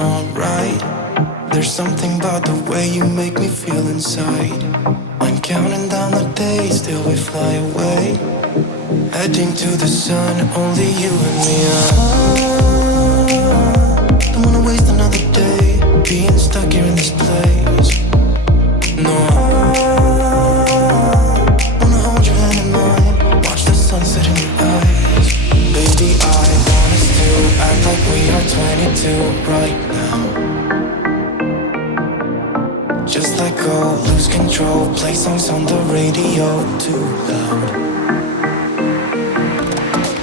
alright. There's something about the way you make me feel inside. I'm counting down the days till we fly away, heading to the sun, only you and me. Don't wanna waste another day being stuck here in this place. No, wanna hold your hand in mine, watch the sunset in your eyes. Baby, I want us to act like we are 22 right now. Just let go, lose control, play songs on the radio too loud.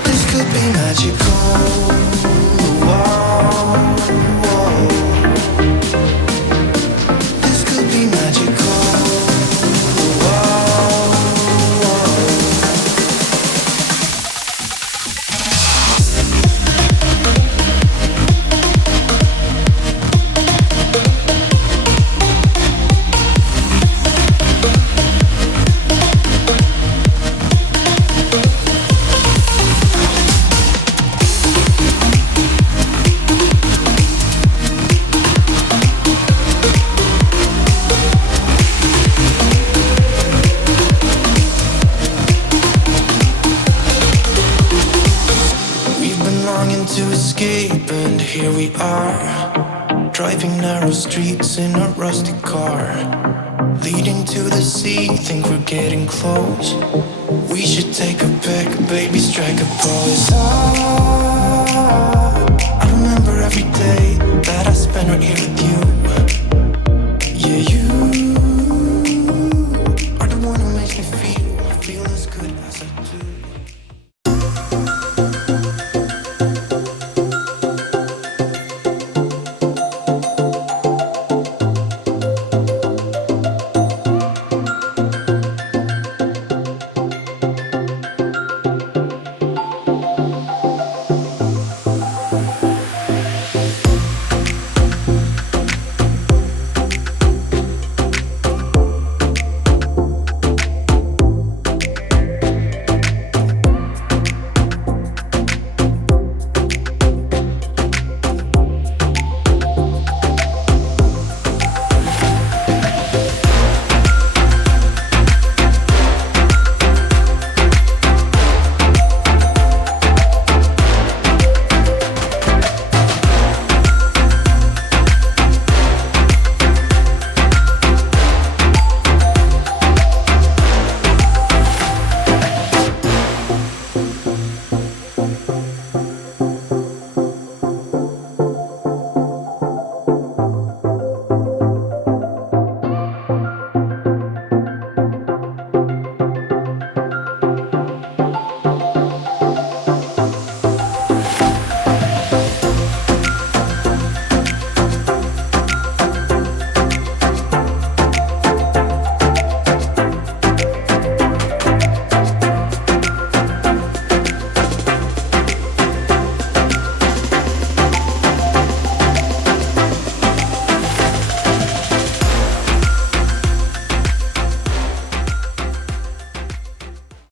This could be magical. Whoa, whoa. This could be magical. Whoa, whoa. To escape, and here we are, driving narrow streets in a rusty car, leading to the sea. Think we're getting close. We should take a pic, baby, strike a pose. I remember every day that I spent right here with you.